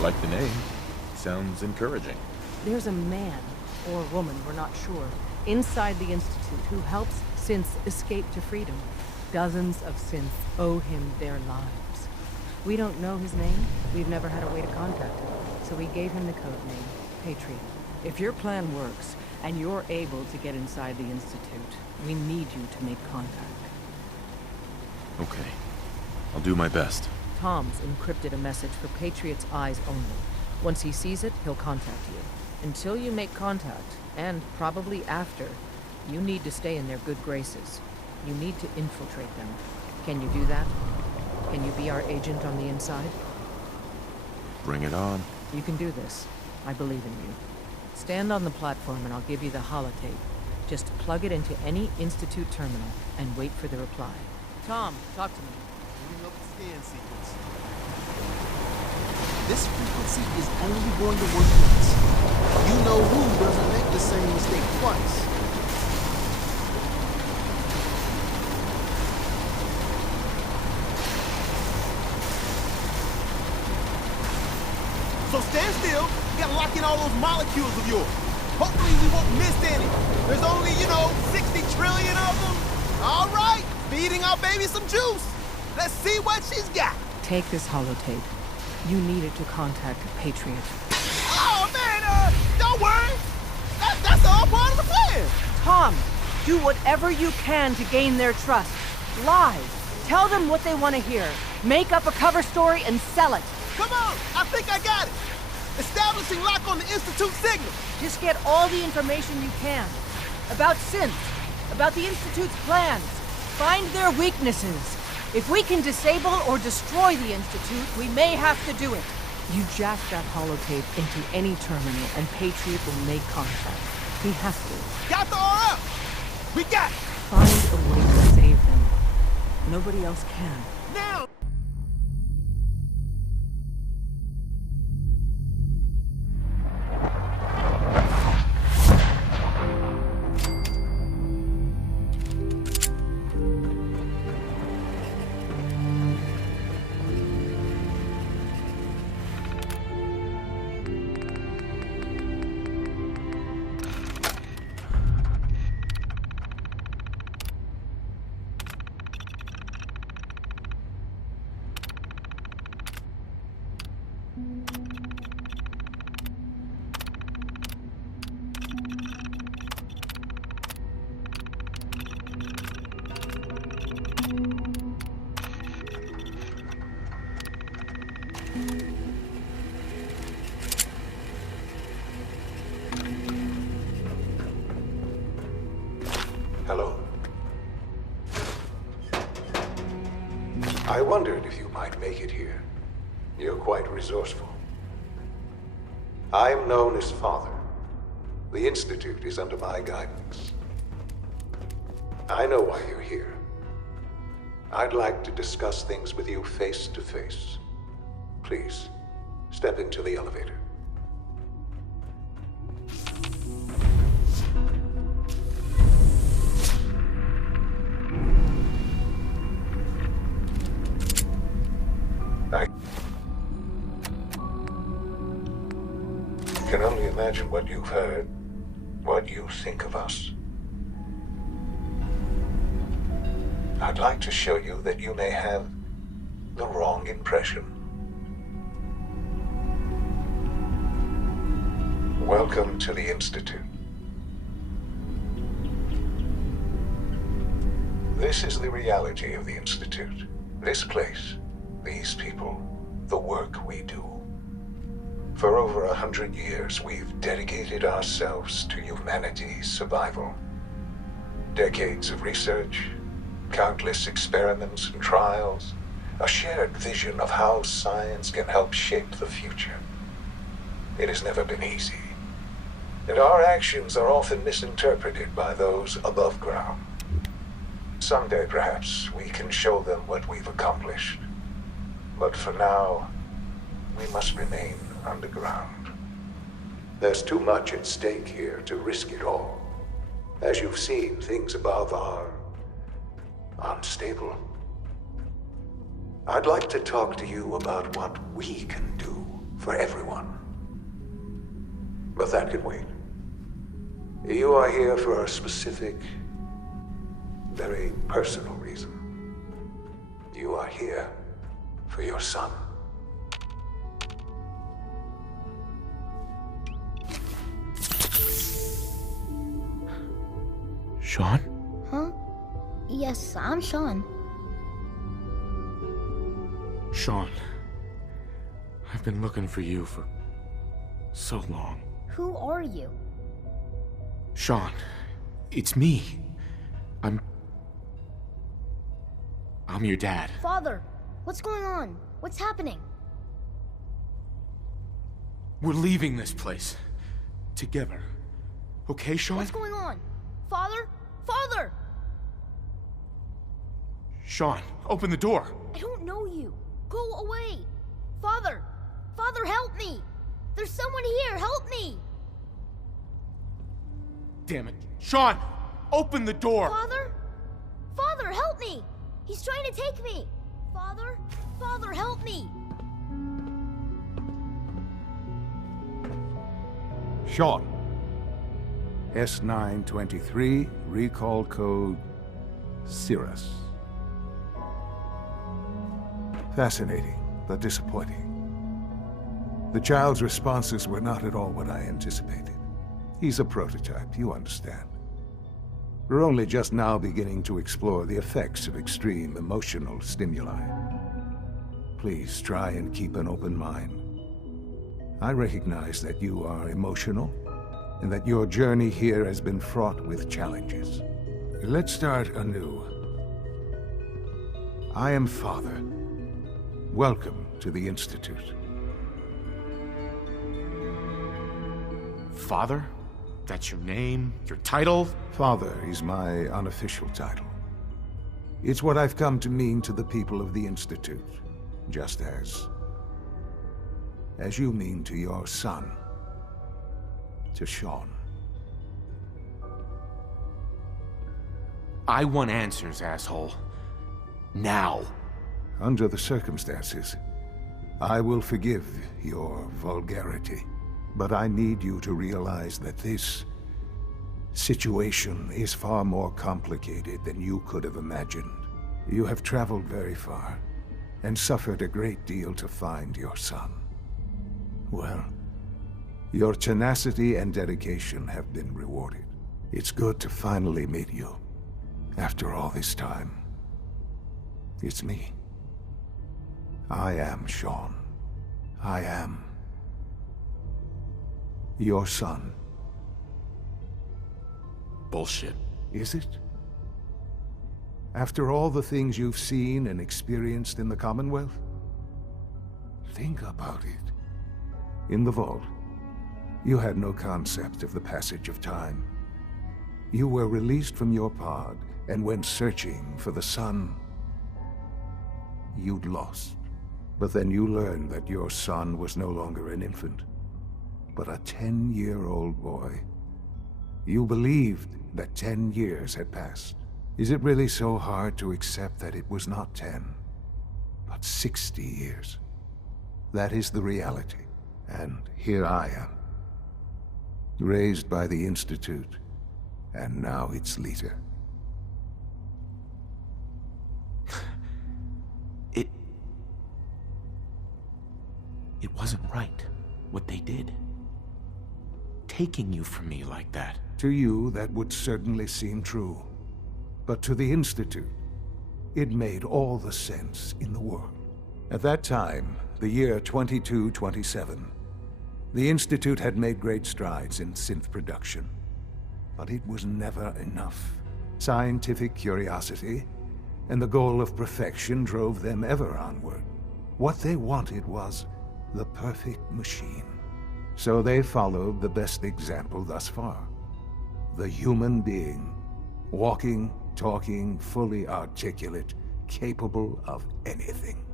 like the name. Sounds encouraging. There's a man, or woman, we're not sure, inside the Institute who helps synths escape to freedom. Dozens of synths owe him their lives. We don't know his name. We've never had a way to contact him. So we gave him the code name, Patriot. If your plan works, and you're able to get inside the Institute, we need you to make contact. Okay. I'll do my best. Tom's encrypted a message for Patriot's eyes only. Once he sees it, he'll contact you. Until you make contact, and probably after, you need to stay in their good graces. You need to infiltrate them. Can you do that? Can you be our agent on the inside? Bring it on. You can do this. I believe in you. Stand on the platform and I'll give you the holotape. Just plug it into any Institute terminal and wait for the reply. Tom, talk to me. Bringing up the scan sequence. This frequency is only going to work once. You know who doesn't make the same mistake twice. So stand still. You gotta lock in all those molecules of yours. Hopefully we won't miss any. There's only, 60 trillion of them. All right, feeding our baby some juice. Let's see what she's got. Take this holotape. You need it to contact Patriot. Oh, man, don't worry. That's all part of the plan. Tom, do whatever you can to gain their trust. Lie. Tell them what they want to hear. Make up a cover story and sell it. Come on, I think I got it. Establishing lock on the Institute signal. Just get all the information you can. About synths, about the Institute's plans. Find their weaknesses. If we can disable or destroy the Institute, we may have to do it. You jack that holotape into any terminal and Patriot will make contact. He has to. Got the RF. We got it. Find a way to save them. Nobody else can. Now. Hello. I wondered if you might make it here. You're quite resourceful. I'm known as Father. The Institute is under my guidance. I know why you're here. I'd like to discuss things with you face to face. Please, step into the elevator. I can only imagine what you've heard, what you think of us. I'd like to show you that you may have the wrong impression. Welcome to the Institute. This is the reality of the Institute. This place, these people, the work we do. For over 100 years, we've dedicated ourselves to humanity's survival. Decades of research, countless experiments and trials, a shared vision of how science can help shape the future. It has never been easy, and our actions are often misinterpreted by those above ground. Someday, perhaps, we can show them what we've accomplished. But for now, we must remain underground. There's too much at stake here to risk it all. As you've seen, things above are unstable. I'd like to talk to you about what we can do for everyone. But that can wait. You are here for a specific, very personal reason. You are here for your son. Sean? Huh? Yes, I'm Sean. Sean. I've been looking for you for so long. Who are you? Sean, it's me. I'm your dad. Father, what's going on? What's happening? We're leaving this place. Together. Okay, Sean? What's going on? Father? Father! Sean, open the door. I don't know you. Go away. Father! Father, help me! There's someone here, help me! Damn it. Sean, open the door. Father? Father, help me! He's trying to take me! Father? Father, help me! Sean. S923, recall code Cirrus. Fascinating, but disappointing. The child's responses were not at all what I anticipated. He's a prototype, you understand. We're only just now beginning to explore the effects of extreme emotional stimuli. Please try and keep an open mind. I recognize that you are emotional, and that your journey here has been fraught with challenges. Let's start anew. I am Father. Welcome to the Institute. Father? That's your name? Your title? Father is my unofficial title. It's what I've come to mean to the people of the Institute, just as you mean to your son, to Sean. I want answers, asshole. Now. Under the circumstances, I will forgive your vulgarity. But I need you to realize that this situation is far more complicated than you could have imagined. You have traveled very far, and suffered a great deal to find your son. Well, your tenacity and dedication have been rewarded. It's good to finally meet you, after all this time. It's me. I am Sean. I am your son. Bullshit. Is it? After all the things you've seen and experienced in the Commonwealth? Think about it. In the vault, you had no concept of the passage of time. You were released from your pod and went searching for the son you'd lost. But then you learned that your son was no longer an infant, but a 10-year-old boy. You believed that 10 years had passed. Is it really so hard to accept that it was not 10, but 60 years? That is the reality. And here I am, raised by the Institute, and now its leader. It wasn't right, what they did. Taking you from me like that. To you, that would certainly seem true. But to the Institute, it made all the sense in the world. At that time, the year 2227, the Institute had made great strides in synth production. But it was never enough. Scientific curiosity and the goal of perfection drove them ever onward. What they wanted was the perfect machine. So they followed the best example thus far. The human being. Walking, talking, fully articulate, capable of anything.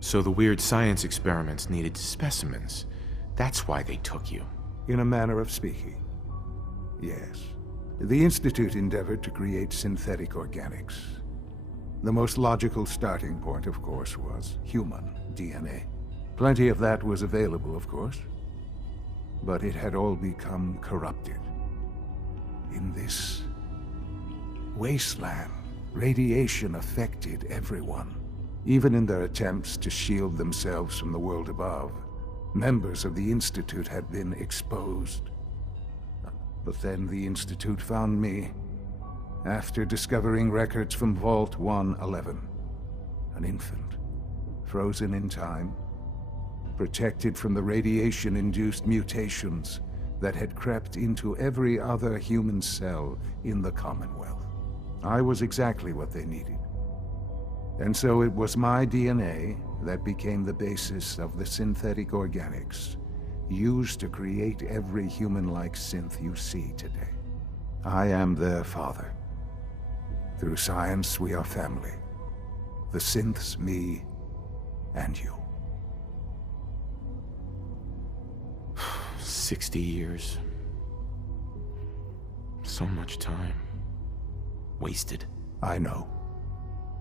So the weird science experiments needed specimens. That's why they took you. In a manner of speaking, yes. The Institute endeavored to create synthetic organics. The most logical starting point, of course, was human DNA. Plenty of that was available, of course. But it had all become corrupted. In this wasteland, radiation affected everyone. Even in their attempts to shield themselves from the world above, members of the Institute had been exposed. But then the Institute found me, after discovering records from Vault 111. An infant, frozen in time, protected from the radiation-induced mutations that had crept into every other human cell in the Commonwealth. I was exactly what they needed. And so it was my DNA that became the basis of the synthetic organics used to create every human-like synth you see today. I am their father. Through science, we are family. The synths, me, and you. 60 years. So much time. Wasted. I know.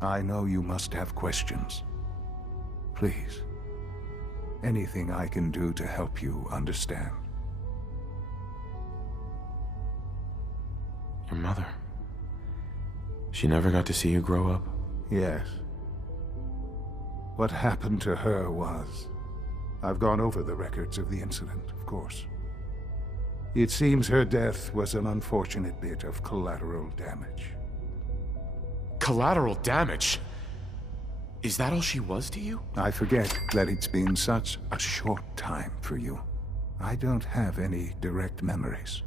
I know you must have questions. Please. Anything I can do to help you understand. Your mother. She never got to see you grow up? Yes. What happened to her was... I've gone over the records of the incident, of course. It seems her death was an unfortunate bit of collateral damage. Collateral damage? Is that all she was to you? I forget that it's been such a short time for you. I don't have any direct memories.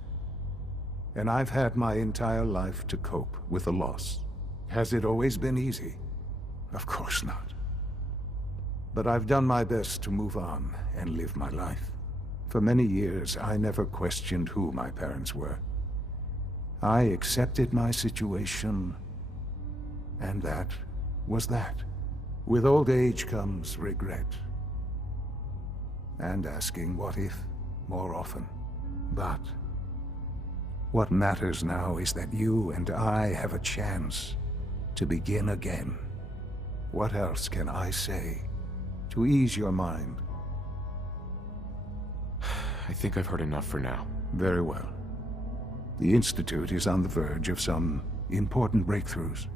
And I've had my entire life to cope with the loss. Has it always been easy? Of course not. But I've done my best to move on and live my life. For many years, I never questioned who my parents were. I accepted my situation, and that was that. With old age comes regret. And asking what if more often. But what matters now is that you and I have a chance to begin again. What else can I say to ease your mind? I think I've heard enough for now. Very well. The Institute is on the verge of some important breakthroughs.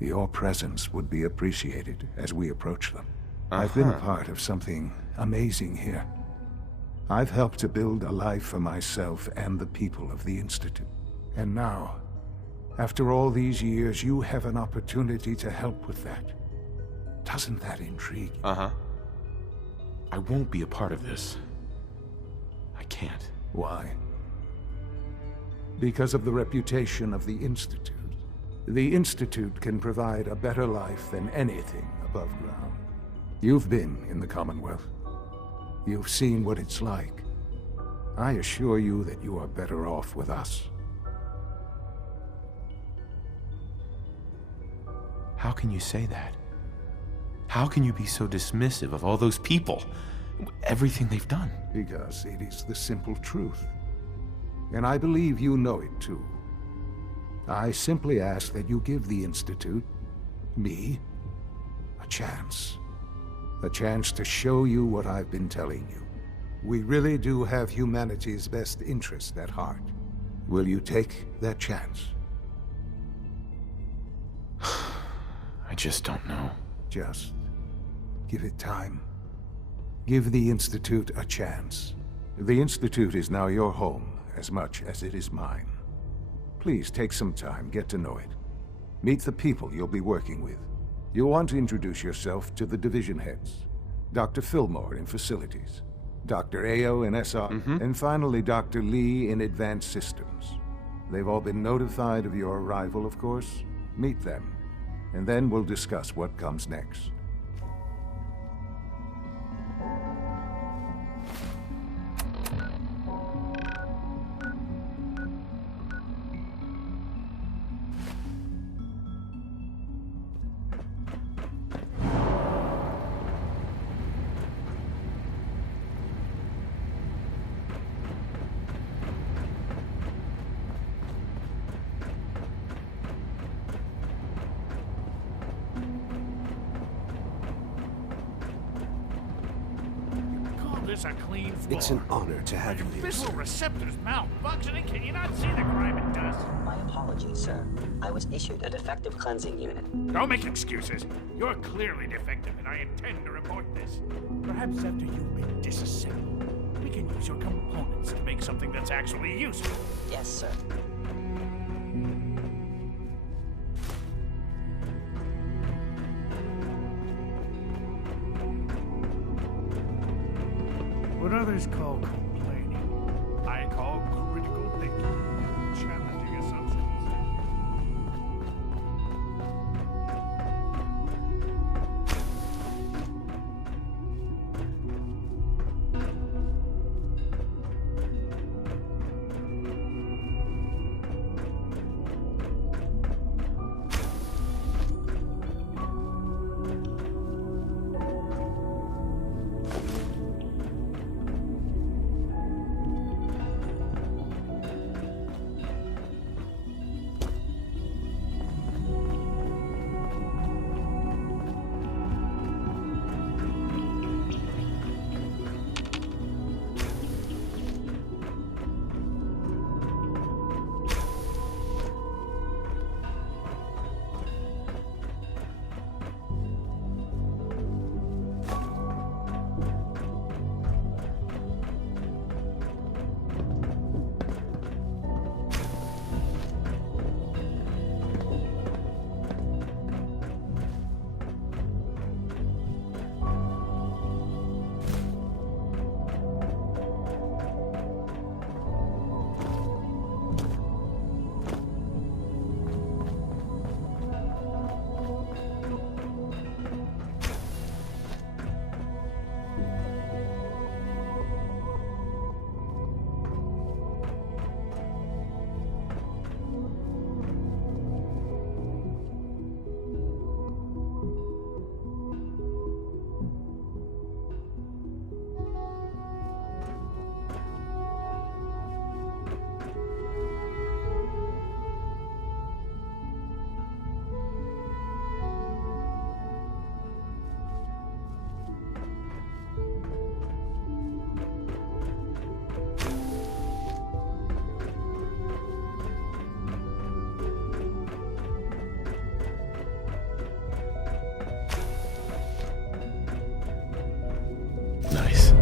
Your presence would be appreciated as we approach them. I've been a part of something amazing here. I've helped to build a life for myself and the people of the Institute. And now, after all these years, you have an opportunity to help with that. Doesn't that intrigue you? I won't be a part of this. I can't. Why? Because of the reputation of the Institute. The Institute can provide a better life than anything above ground. You've been in the Commonwealth. You've seen what it's like. I assure you that you are better off with us. How can you say that? How can you be so dismissive of all those people? Everything they've done? Because it is the simple truth. And I believe you know it too. I simply ask that you give the Institute, me, a chance. A chance to show you what I've been telling you. We really do have humanity's best interest at heart. Will you take that chance? I just don't know. Just give it time. Give the Institute a chance. The Institute is now your home as much as it is mine. Please take some time, get to know it. Meet the people you'll be working with. You'll want to introduce yourself to the division heads. Dr. Fillmore in Facilities, Dr. Ayo in SR, and finally Dr. Lee in Advanced Systems. They've all been notified of your arrival, of course. Meet them, and then we'll discuss what comes next. this a clean floor. It's an honor to have you Your here, visceral sir. receptors malfunctioning. Can you not see the crime it does? My apologies, sir. I was issued a defective cleansing unit. Don't make excuses. You're clearly defective, and I intend to report this. Perhaps after you've been disassembled, we can use your components to make something that's actually useful. Yes, sir. What others call complaining, I call critical thinking, challenging assumptions. Nice.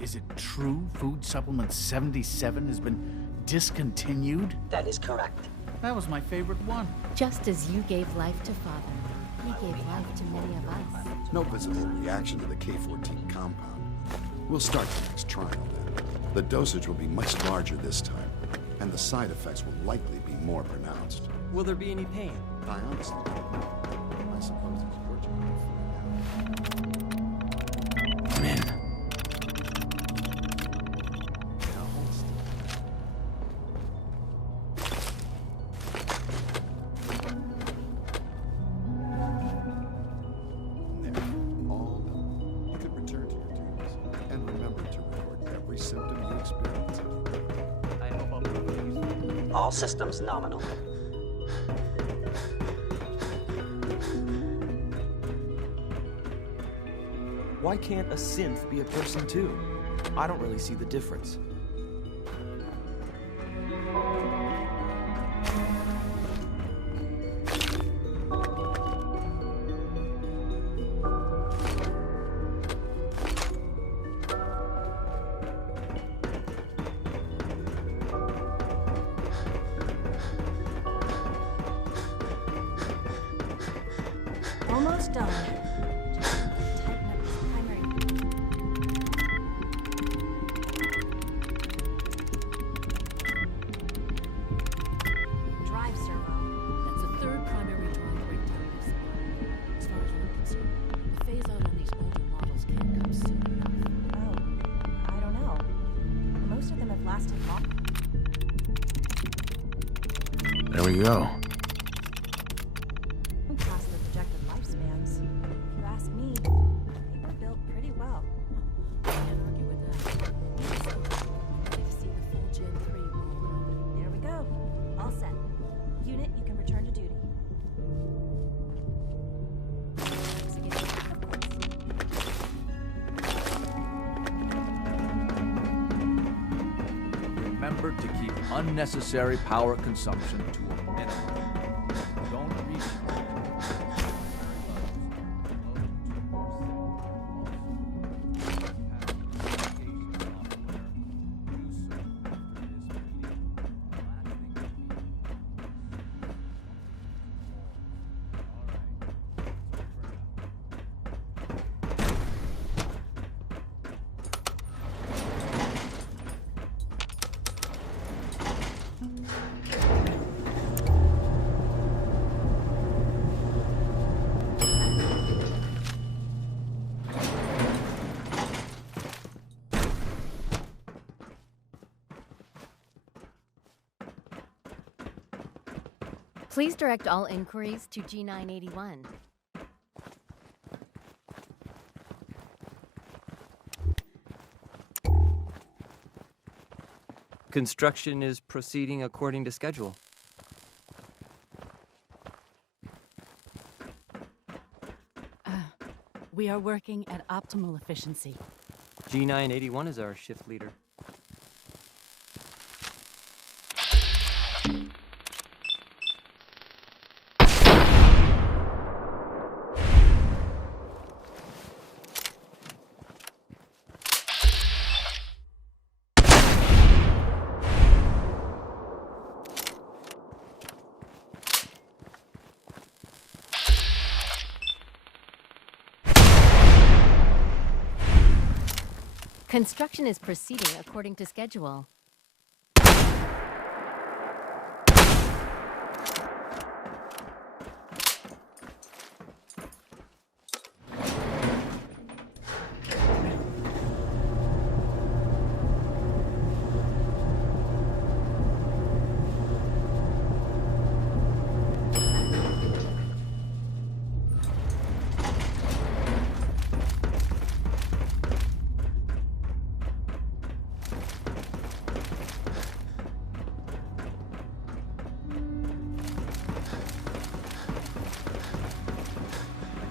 Is it true Food Supplement 77 has been discontinued? That is correct. That was my favorite one. Just as you gave life to Father, he gave life to many of us. No visible reaction to the K-14 compound. We'll start the next trial then. The dosage will be much larger this time, and the side effects will likely be more pronounced. Will there be any pain? I honestly don't know. I suppose it's your job. I'm in. Now hold still. There, all done. You can return to your duties, and remember to record every symptom you experience. I hope I'll be pleased. All systems nominal. Why can't a synth be a person too? I don't really see the difference. Almost done. Tighten up this primary. Drive servo. That's the third primary drive breakdown we've seen. As far as we're concerned, the phase out on these older models can't come soon enough. Oh, I don't know. Most of them have lasted long. There we go. Past their projected lifespans. If you ask me, they were built pretty well. Can't argue with that. Ready to see the full Gen 3 roll out. There we go. All set. Unit, you can return to duty. Remember to keep unnecessary power consumption to a minimum. Don't reach. Please direct all inquiries to G981. Construction is proceeding according to schedule. We are working at optimal efficiency. G981 is our shift leader. Construction is proceeding according to schedule.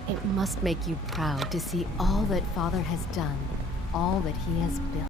It must make you proud to see all that Father has done, all that he has built.